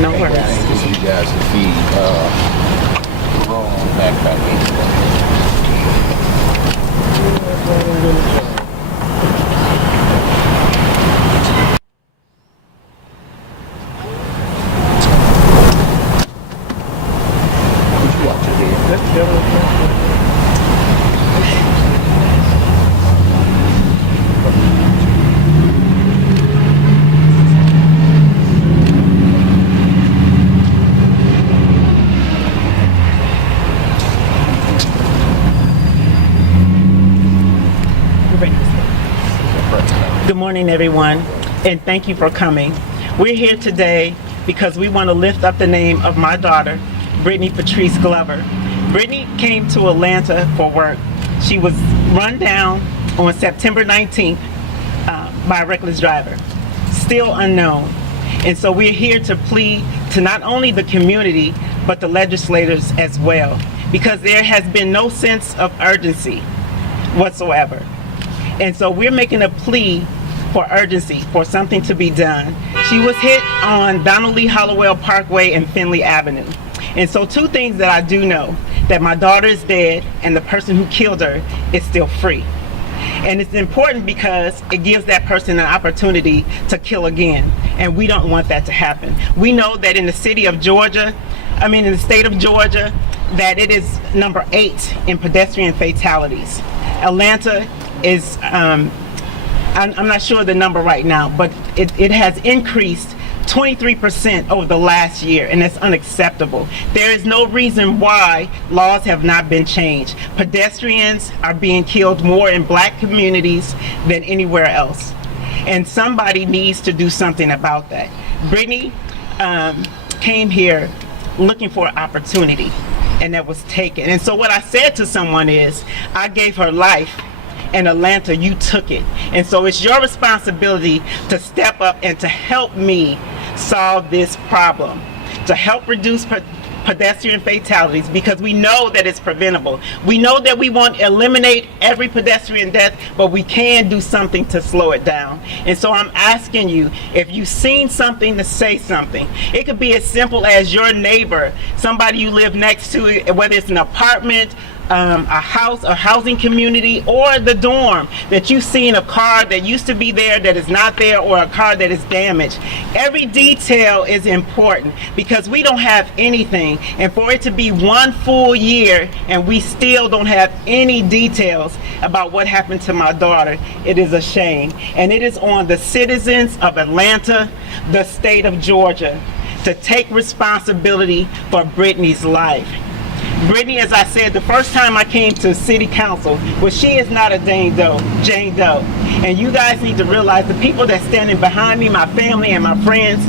No worries. Just so you guys can feed wrong backpacking. Good morning, everyone, and thank you for coming. We're here today because we want to lift up the name of my daughter, Brittany Patrice Glover. Brittany came to Atlanta for work. She was run down on September 19th by a reckless driver, still unknown. And so we're here to plead to not only the community, but the legislators as well, because there has been no sense of urgency whatsoever. And so we're making a plea for urgency, for something to be done. She was hit on Donald Lee Hollowell Parkway and Finley Avenue. And so two things that I do know, that my daughter is dead and the person who killed her is still free. And it's important because it gives that person an opportunity to kill again. And we don't want that to happen. We know that in the state of Georgia, that it is number 8 in pedestrian fatalities. Atlanta is, I'm not sure the number right now, but it has increased 23% over the last year, and that's unacceptable. There is no reason why laws have not been changed. Pedestrians are being killed more in black communities than anywhere else, and somebody needs to do something about that. Brittany came here looking for an opportunity, and that was taken. And so what I said to someone is, I gave her life. In Atlanta, you took it. And so it's your responsibility to step up and to help me solve this problem, to help reduce pedestrian fatalities, because we know that it's preventable. We know that we won't eliminate every pedestrian death, but we can do something to slow it down. And so I'm asking you, if you've seen something, to say something. It could be as simple as your neighbor, somebody you live next to, whether it's an apartment, a house, a housing community, or the dorm, that you've seen a car that used to be there that is not there, or a car that is damaged. Every detail is important because we don't have anything, and for it to be one full year and we still don't have any details about what happened to my daughter, it is a shame. And it is on the citizens of Atlanta, the state of Georgia, to take responsibility for Brittany's life. Brittany, as I said, the first time I came to city council, well, she is not a Jane Doe. And you guys need to realize, the people that's standing behind me, my family and my friends,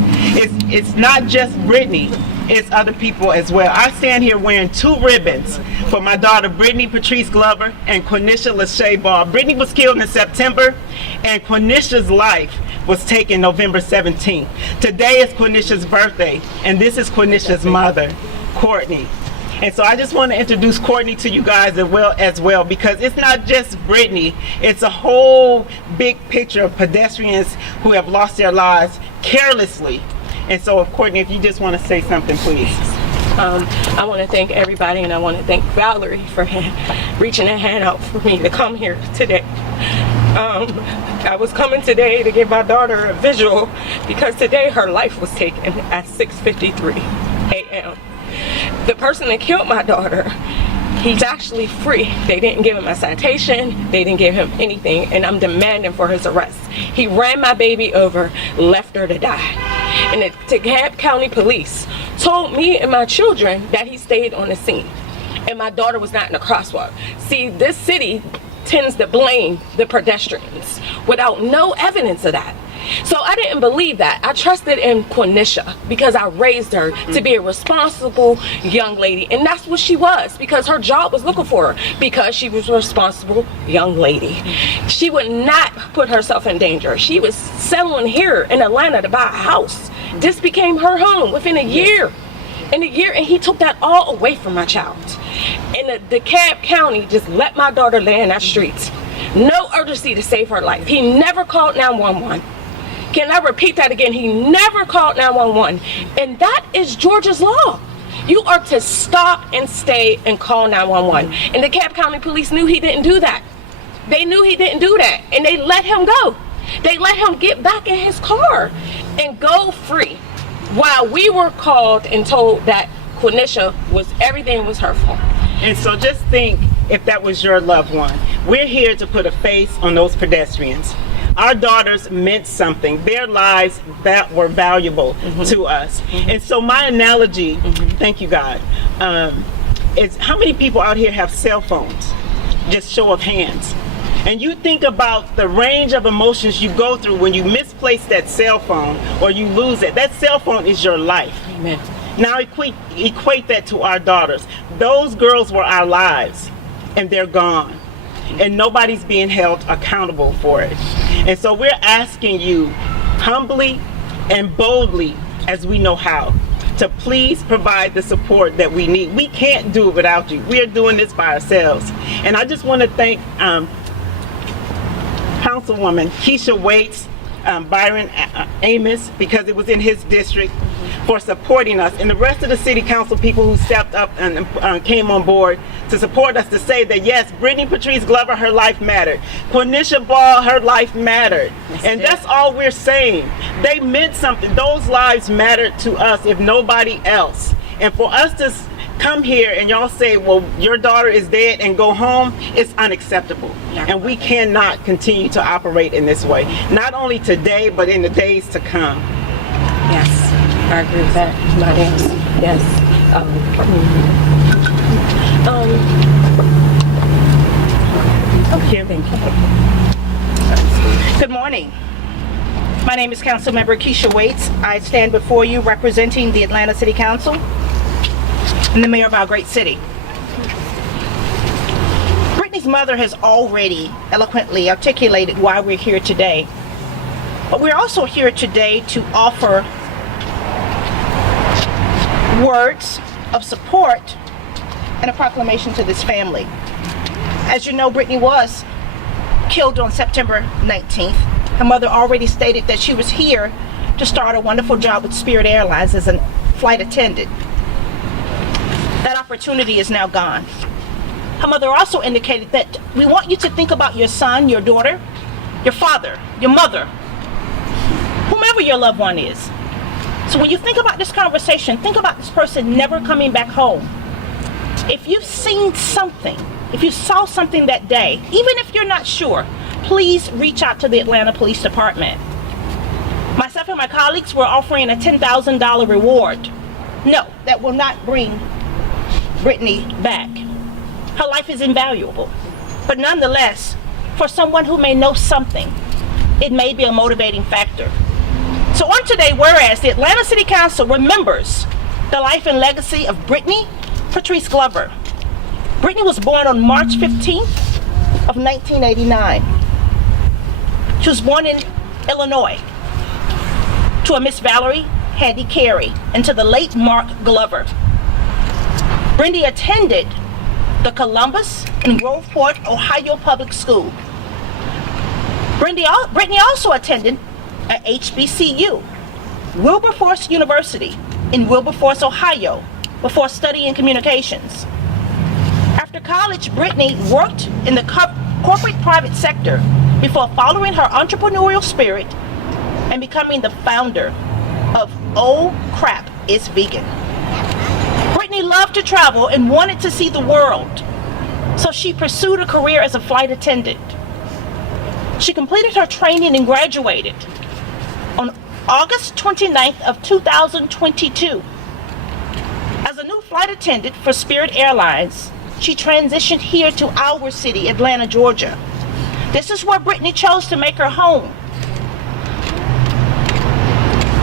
it's not just Brittany, it's other people as well. I stand here wearing 2 ribbons for my daughter, Brittany Patrice Glover and Quenisha Lachey Ball. Brittany was killed in September, and Quenisha's life was taken November 17th. Today is Quenisha's birthday, and this is Quenisha's mother, Courtney. And so I just want to introduce Courtney to you guys as well, because it's not just Brittany, it's a whole big picture of pedestrians who have lost their lives carelessly. And so, Courtney, if you just want to say something, please. I want to thank everybody, and I want to thank Valerie for reaching a hand out for me to come here today. I was coming today to give my daughter a visual because today her life was taken at 6:53 a.m. The person that killed my daughter, he's actually free. They didn't give him a citation, they didn't give him anything, and I'm demanding for his arrest. He ran my baby over, left her to die. And the DeKalb County Police told me and my children that he stayed on the scene, and my daughter was not in the crosswalk. See, this city tends to blame the pedestrians without no evidence of that. So I didn't believe that. I trusted in Quenisha because I raised her to be a responsible young lady, and that's what she was, because her job was looking for her, because she was a responsible young lady. She would not put herself in danger. She was settling here in Atlanta to buy a house. This became her home within a year. And he took that all away from my child. And the DeKalb County just let my daughter lay in that street. No urgency to save her life. He never called 911. Can I repeat that again? He never called 911. And that is Georgia's law. You are to stop and stay and call 911. And the DeKalb County Police knew he didn't do that. They knew he didn't do that. And they let him go. They let him get back in his car and go free. While we were called and told that Quenisha everything was her fault. And so just think if that was your loved one. We're here to put a face on those pedestrians. Our daughters meant something. Their lives that were valuable to us. And so my analogy, thank you God, is how many people out here have cell phones? Just show of hands. And you think about the range of emotions you go through when you misplace that cell phone or you lose it. That cell phone is your life. Amen. Now equate that to our daughters. Those girls were our lives, and they're gone. And nobody's being held accountable for it. And so we're asking you humbly and boldly, as we know how, to please provide the support that we need. We can't do it without you. We are doing this by ourselves. And I just want to thank Councilwoman Keisha Waits, Byron Amos, because it was in his district, for supporting us, and the rest of the city council people who stepped up and came on board to support us, to say that yes, Brittany Patrice Glover, her life mattered. Quenisha Ball, her life mattered. And that's all we're saying. They meant something. Those lives mattered to us, if nobody else. And for us to come here and y'all say, well, your daughter is dead and go home, it's unacceptable. And we cannot continue to operate in this way. Not only today, but in the days to come. Yes, I agree with that. My name's, yes. Okay, thank you. Good morning. My name is Councilmember Keisha Waits. I stand before you representing the Atlanta City Council and the mayor of our great city. Brittany's mother has already eloquently articulated why we're here today. But we're also here today to offer words of support and a proclamation to this family. As you know, Brittany was killed on September 19th. Her mother already stated that she was here to start a wonderful job with Spirit Airlines as a flight attendant. That opportunity is now gone. Her mother also indicated that we want you to think about your son, your daughter, your father, your mother, whomever your loved one is. So when you think about this conversation, think about this person never coming back home. If you've seen something, if you saw something that day, even if you're not sure, please reach out to the Atlanta Police Department. Myself and my colleagues were offering a $10,000 reward. No, that will not bring Brittany back. Her life is invaluable. But nonetheless, for someone who may know something, it may be a motivating factor. So on today, whereas the Atlanta City Council remembers the life and legacy of Brittany Patrice Glover. Brittany was born on March 15th of 1989. She was born in Illinois to a Miss Valerie Handy Carey and to the late Mark Glover. Brittany attended the Columbus and Groveport, Ohio Public School. Brittany also attended at HBCU, Wilberforce University in Wilberforce, Ohio, before studying communications. After college, Brittany worked in the corporate private sector before following her entrepreneurial spirit and becoming the founder of Oh Crap, It's Vegan. Brittany loved to travel and wanted to see the world, so she pursued a career as a flight attendant. She completed her training and graduated on August 29th of 2022. As a new flight attendant for Spirit Airlines, she transitioned here to our city, Atlanta, Georgia. This is where Brittany chose to make her home.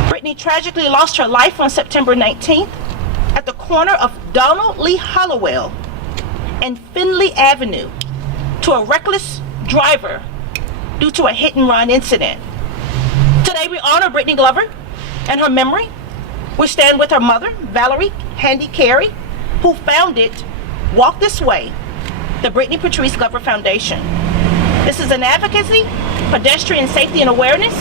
Brittany tragically lost her life on September 19th at the corner of Donald Lee Hollowell and Finley Avenue to a reckless driver due to a hit-and-run incident. Today we honor Brittany Glover and her memory. We stand with her mother, Valerie Handy Carey, who founded Walk This Way, the Brittany Patrice Glover Foundation. This is an advocacy, pedestrian safety and awareness,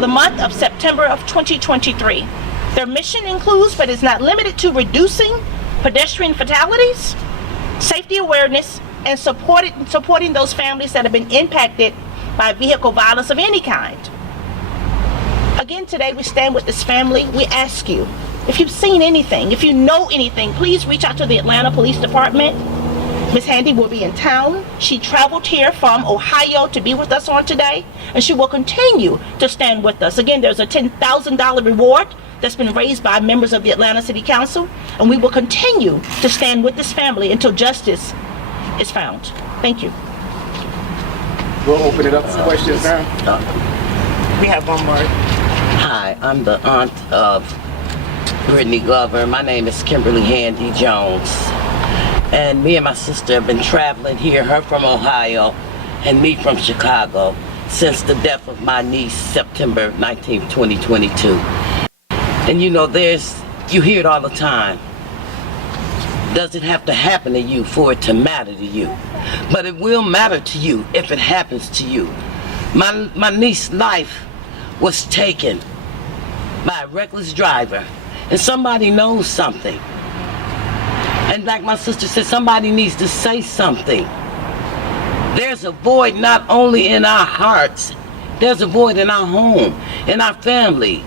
for the month of September of 2023. Their mission includes, but is not limited to, reducing pedestrian fatalities, safety awareness, and supporting those families that have been impacted by vehicle violence of any kind. Again, today we stand with this family. We ask you, if you've seen anything, if you know anything, please reach out to the Atlanta Police Department. Ms. Handy will be in town. She traveled here from Ohio to be with us on today, and she will continue to stand with us. Again, there's a $10,000 reward that's been raised by members of the Atlanta City Council, and we will continue to stand with this family until justice is found. Thank you. We'll open it up for questions now. We have one more. Hi, I'm the aunt of Brittany Glover. My name is Kimberly Handy Jones. And me and my sister have been traveling here, her from Ohio and me from Chicago, since the death of my niece, September 19th, 2022. And you know, you hear it all the time. Does it have to happen to you for it to matter to you? But it will matter to you if it happens to you. My niece's life was taken by a reckless driver, and somebody knows something. And like my sister said, somebody needs to say something. There's a void not only in our hearts, there's a void in our home, in our family.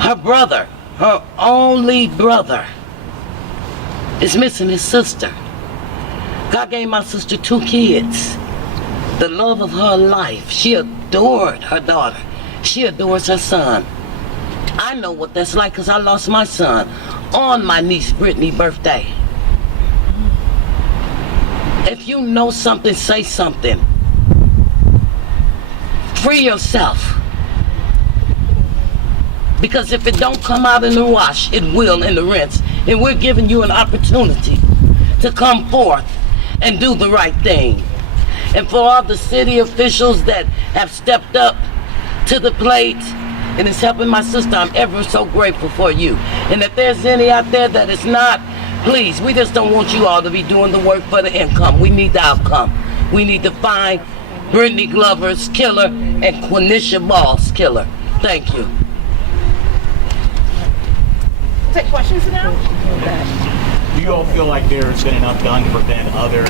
Her brother, her only brother, is missing his sister. God gave my sister 2 kids, the love of her life. She adored her daughter. She adores her son. I know what that's like because I lost my son on my niece Brittany's birthday. If you know something, say something. Free yourself. Because if it don't come out in the wash, it will in the rinse. And we're giving you an opportunity to come forth and do the right thing. And for all the city officials that have stepped up to the plate and is helping my sister, I'm ever so grateful for you. And if there's any out there that is not, please, we just don't want you all to be doing the work for the income. We need the outcome. We need to find Brittany Glover's killer and Quenisha Ball's killer. Thank you. Take questions now? Do you all feel like there's been enough done to prevent other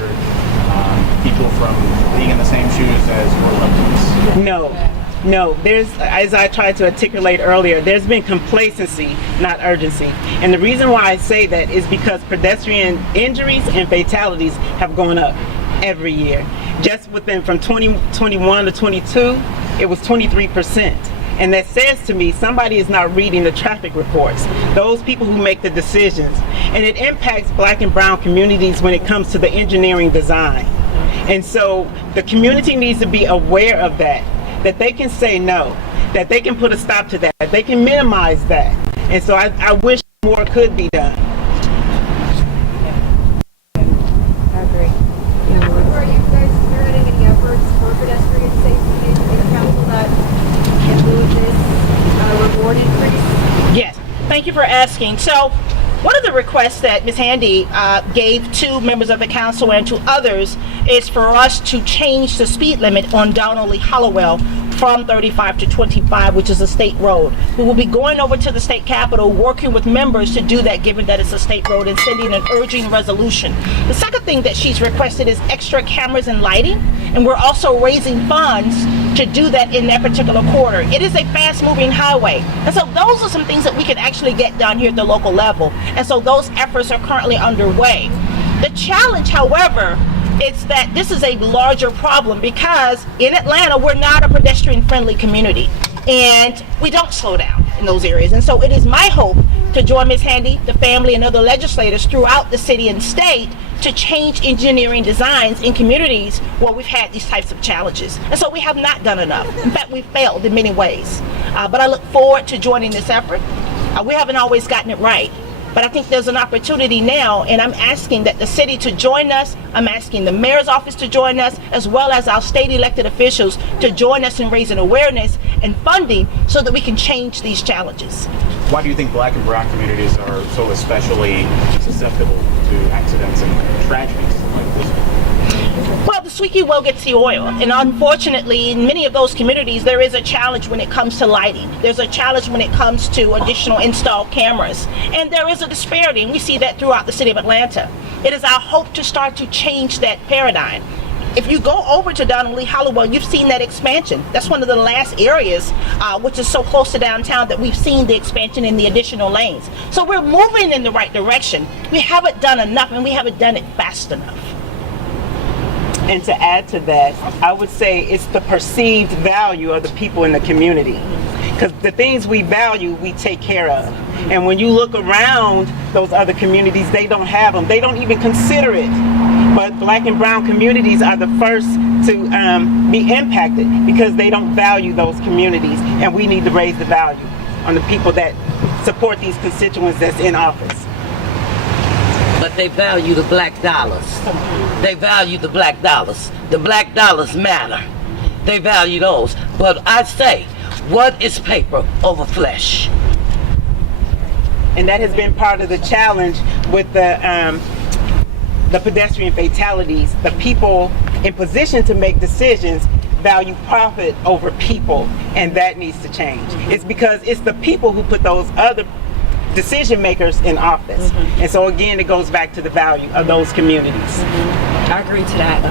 people from being in the same shoes as your loved ones? No, there's, as I tried to articulate earlier, there's been complacency, not urgency. And the reason why I say that is because pedestrian injuries and fatalities have gone up every year. Just within from 2021 to 22, it was 23%. And that says to me, somebody is not reading the traffic reports, those people who make the decisions. And it impacts Black and brown communities when it comes to the engineering design. And so the community needs to be aware of that they can say no, that they can put a stop to that, they can minimize that. And so I wish more could be done. I agree. Are you guys spearheading any efforts for pedestrian safety in the council that include this reward increase? Yes, thank you for asking. So one of the requests that Ms. Handy gave to members of the council and to others is for us to change the speed limit on Donnelly Hollowell from 35 to 25, which is a state road. We will be going over to the state capitol, working with members to do that, given that it's a state road, and sending an urging resolution. The second thing that she's requested is extra cameras and lighting, and we're also raising funds to do that in that particular quarter. It is a fast-moving highway, and so those are some things that we can actually get done here at the local level, and so those efforts are currently underway. The challenge, however, is that this is a larger problem because in Atlanta, we're not a pedestrian-friendly community, and we don't slow down in those areas. And so it is my hope to join Ms. Handy, the family, and other legislators throughout the city and state to change engineering designs in communities where we've had these types of challenges. And so we have not done enough. In fact, we've failed in many ways. But I look forward to joining this effort. We haven't always gotten it right, but I think there's an opportunity now, and I'm asking that the city to join us. I'm asking the mayor's office to join us, as well as our state elected officials to join us in raising awareness and funding so that we can change these challenges. Why do you think Black and brown communities are so especially susceptible to accidents and tragedies like this? Well, the squeaky wheel gets the oil, and unfortunately, in many of those communities, there is a challenge when it comes to lighting. There's a challenge when it comes to additional installed cameras, and there is a disparity, and we see that throughout the city of Atlanta. It is our hope to start to change that paradigm. If you go over to Donnelly Hollowell, you've seen that expansion. That's one of the last areas, which is so close to downtown, that we've seen the expansion in the additional lanes. So we're moving in the right direction. We haven't done enough, and we haven't done it fast enough. And to add to that, I would say it's the perceived value of the people in the community. Because the things we value, we take care of. And when you look around those other communities, they don't have them. They don't even consider it. But Black and brown communities are the first to be impacted because they don't value those communities. And we need to raise the value on the people that support these constituents that's in office. But they value the black dollars. They value the black dollars. The black dollars matter. They value those. But I say, what is paper over flesh? And that has been part of the challenge with the pedestrian fatalities. The people in position to make decisions value profit over people, and that needs to change. It's because it's the people who put those other decision makers in office. And so again, it goes back to the value of those communities. I agree to that.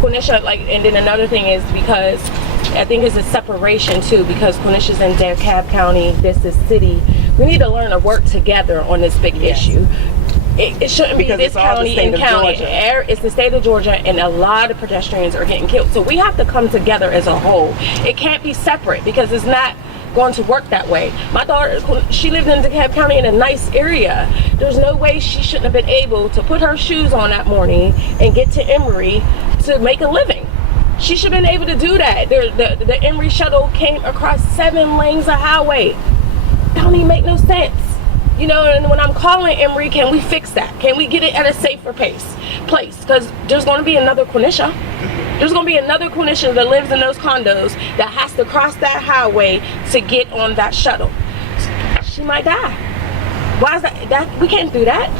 Quenisha, and then another thing is because I think it's a separation too, because Quenisha's in DeKalb County, this is city. We need to learn to work together on this big issue. It shouldn't Because be this it's all the county state and of county. Georgia. It's the state of Georgia, and a lot of pedestrians are getting killed. So we have to come together as a whole. It can't be separate because it's not going to work that way. My daughter, she lived in DeKalb County in a nice area. There's no way she shouldn't have been able to put her shoes on that morning and get to Emory to make a living. She should have been able to do that. The Emory shuttle came across 7 lanes of highway. That don't even make no sense. You know, and when I'm calling Emory, can we fix that? Can we get it at a safer place? Because there's going to be another Quenisha. There's going to be another Quenisha that lives in those condos that has to cross that highway to get on that shuttle. She might die. Why is that? We can't do that.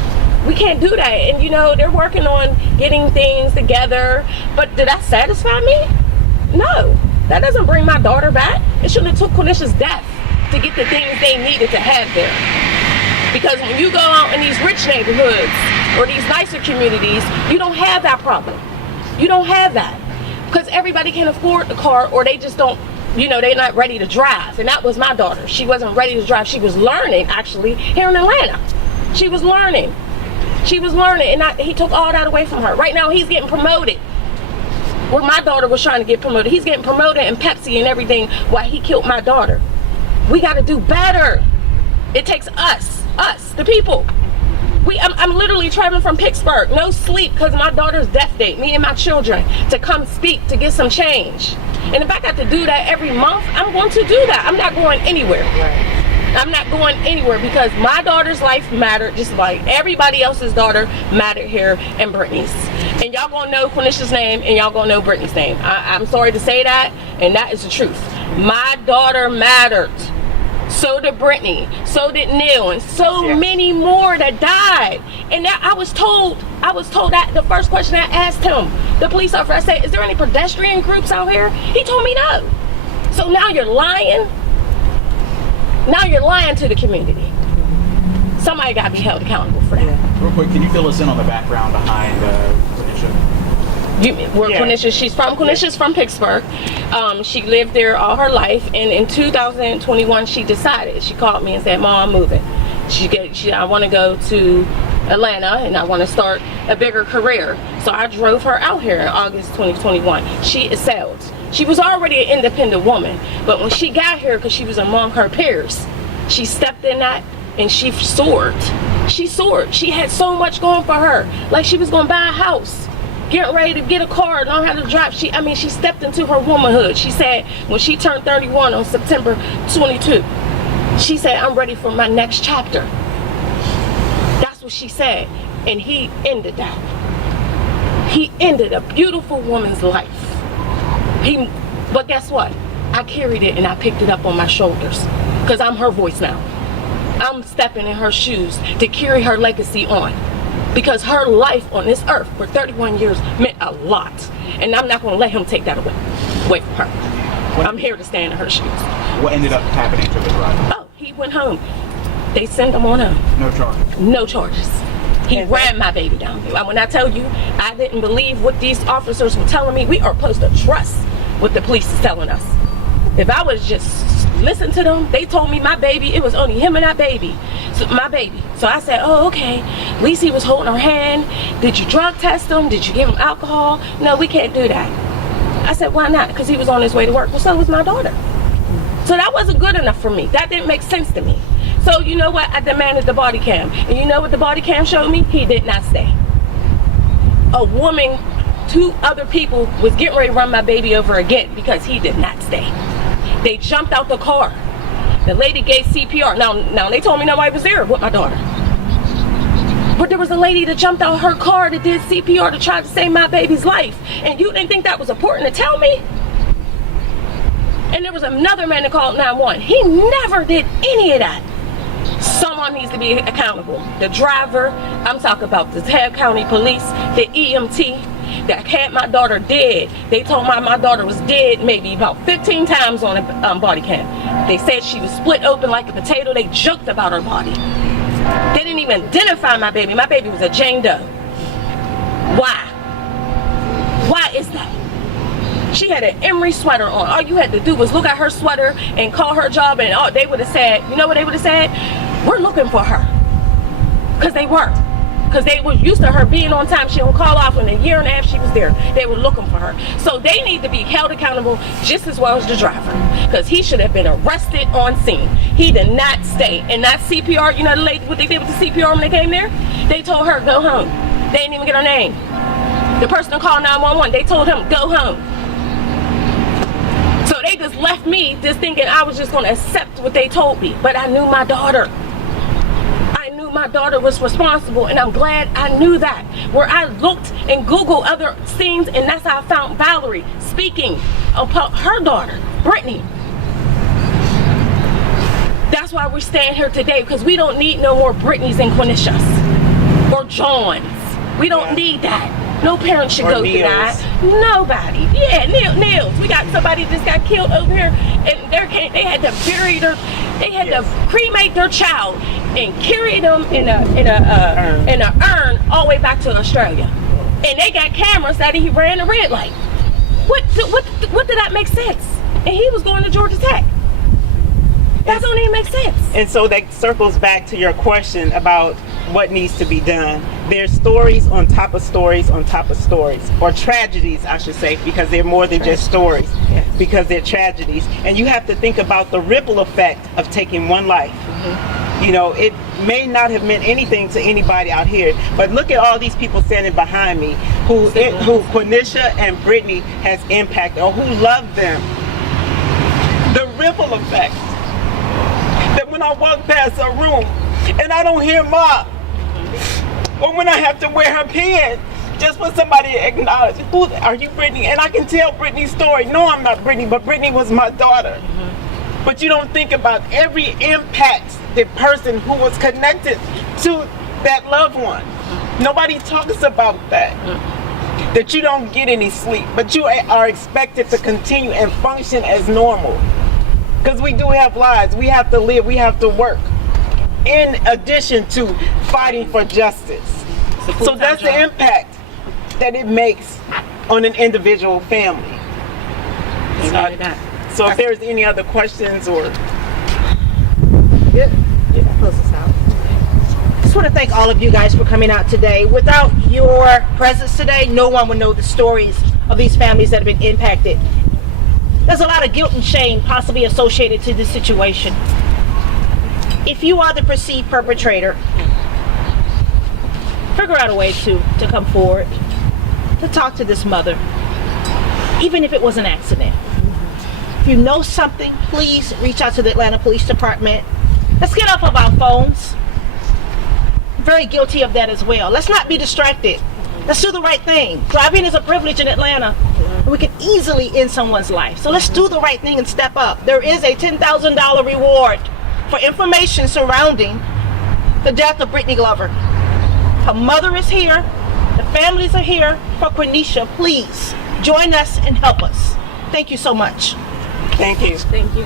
We can't do that. And you know, they're working on getting things together. But did that satisfy me? No. That doesn't bring my daughter back. It shouldn't have took Quenisha's death to get the things they needed to have there. Because when you go out in these rich neighborhoods or these nicer communities, you don't have that problem. You don't have that. Because everybody can afford the car, or they just don't, they're not ready to drive. And that was my daughter. She wasn't ready to drive. She was learning, actually, here in Atlanta. She was learning. And he took all that away from her. Right now, he's getting promoted. Where my daughter was trying to get promoted. He's getting promoted in Pepsi and everything while he killed my daughter. We got to do better. It takes us, the people. I'm literally traveling from Pittsburgh, no sleep, because of my daughter's death date, me and my children, to come speak, to get some change. And if I got to do that every month, I'm going to do that. I'm not going anywhere. I'm not going anywhere because my daughter's life mattered just like everybody else's daughter mattered here in Brittany's. And y'all gonna know Quenisha's name and y'all gonna know Brittany's name. I'm sorry to say that, and that is the truth. My daughter mattered. So did Brittany, so did Neil, and so many more that died. And that I was told that the first question I asked him, the police officer, I said, is there any pedestrian groups out here? He told me no. So now you're lying? Now you're lying to the community. Somebody got to be held accountable for that. Real quick, can you fill us in on the background behind Quenisha? Quenisha, she's from Quenisha's from Pittsburgh. She lived there all her life, and in 2021 she decided. She called me and said, "Mom, I'm moving. I want to go to Atlanta and I want to start a bigger career." So I drove her out here in August 2021. She excelled. She was already an independent woman, but when she got here, because she was among her peers, she stepped in that and she soared. She soared. She had so much going for her. Like she was going to buy a house, getting ready to get a car, learn how to drive. She stepped into her womanhood. She said when she turned 31 on September 22, she said, "I'm ready for my next chapter." That's what she said. And he ended that. He ended a beautiful woman's life. But guess what? I carried it and I picked it up on my shoulders because I'm her voice now. I'm stepping in her shoes to carry her legacy on. because her life on this earth for 31 years meant a lot, and I'm not going to let him take that away from her. I'm here to stand in her shoes. What ended up happening to the driver? Oh, he went home. They sent him on home. No charges. No charges. He ran my baby down. When I tell you, I didn't believe what these officers were telling me. We are supposed to trust what the police is telling us. If I was just listen to them, they told me my baby, it was only him and that baby. So, my baby. So I said, oh, okay. At least he was holding her hand. Did you drug test him? Did you give him alcohol? No, we can't do that. I said, why not? Because he was on his way to work. Well, so was my daughter. So that wasn't good enough for me. That didn't make sense to me. So you know what? I demanded the body cam. And you know what the body cam showed me? He did not stay. A woman, 2 other people was getting ready to run my baby over again because he did not stay. They jumped out the car. The lady gave CPR. Now they told me nobody was there with my daughter. But there was a lady that jumped out her car that did CPR to try to save my baby's life. And you didn't think that was important to tell me? And there was another man that called 911. He never did any of that. Someone needs to be accountable. The driver, I'm talking about the DeKalb County Police, the EMT that had my daughter dead. They told me my daughter was dead maybe about 15 times on a body cam. They said she was split open like a potato. They joked about her body. They didn't even identify my baby. My baby was a Jane Doe. Why? Why is that? She had an Emery sweater on. All you had to do was look at her sweater and call her job, and they would have said, you know what they would have said? We're looking for her. Because they were. Because they were used to her being on time. She don't call off in a year and a half she was there. They were looking for her. So they need to be held accountable just as well as the driver. Because he should have been arrested on scene. He did not stay. And that CPR, you know the lady, what they did with the CPR when they came there? They told her, go home. They didn't even get her name. The person that called 911, they told him, go home. So they just left me just thinking I was just going to accept what they told me. But I knew my daughter. I knew my daughter was responsible, and I'm glad I knew that. Where I looked and Googled other scenes, and that's how I found Valerie speaking about her daughter, Brittany. That's why we're staying here today, because we don't need no more Brittany's and Quinishas or Johns. We don't need that. No parent should go through that. Nobody. Yeah, Nils. We got somebody just got killed over here, and they had to bury their, they had to cremate their child and carry them in a urn all the way back to Australia. And they got cameras that he ran a red light. What did that make sense? And he was going to Georgia Tech. That don't even make sense. And so that circles back to your question about what needs to be done. There's stories on top of stories on top of stories, or tragedies, I should say, because they're more than just stories, because they're tragedies. And you have to think about the ripple effect of taking one life. Mm-hmm. You know, it may not have meant anything to anybody out here, but look at all these people standing behind me who Quenisha and Brittany has impacted, or who love them. The ripple effect. That when I walk past a room and I don't hear Mom, or when I have to wear her pants, just for somebody to acknowledge, who are you, Brittany? And I can tell Brittany's story. No, I'm not Brittany, but Brittany was my daughter. Mm-hmm. But you don't think about every impact the person who was connected to that loved one. Mm-hmm. Nobody talks about that. Mm-hmm. That you don't get any sleep, but you are expected to continue and function as normal. Because we do have lives, we have to live, we have to work, in addition to fighting for justice. So that's the impact that it makes on an individual family. So if there's any other questions or... Yeah, close this out. Just want to thank all of you guys for coming out today. Without your presence today, no one would know the stories of these families that have been impacted. There's a lot of guilt and shame possibly associated to this situation. If you are the perceived perpetrator, figure out a way to come forward, to talk to this mother, even if it was an accident. If you know something, please reach out to the Atlanta Police Department. Let's get off of our phones. I'm very guilty of that as well. Let's not be distracted. Let's do the right thing. Driving is a privilege in Atlanta. We can easily end someone's life. So let's do the right thing and step up. There is a $10,000 reward for information surrounding the death of Brittany Glover. Her mother is here. The families are here. For Cornisha, please join us and help us. Thank you so much. Thank you. Thank you.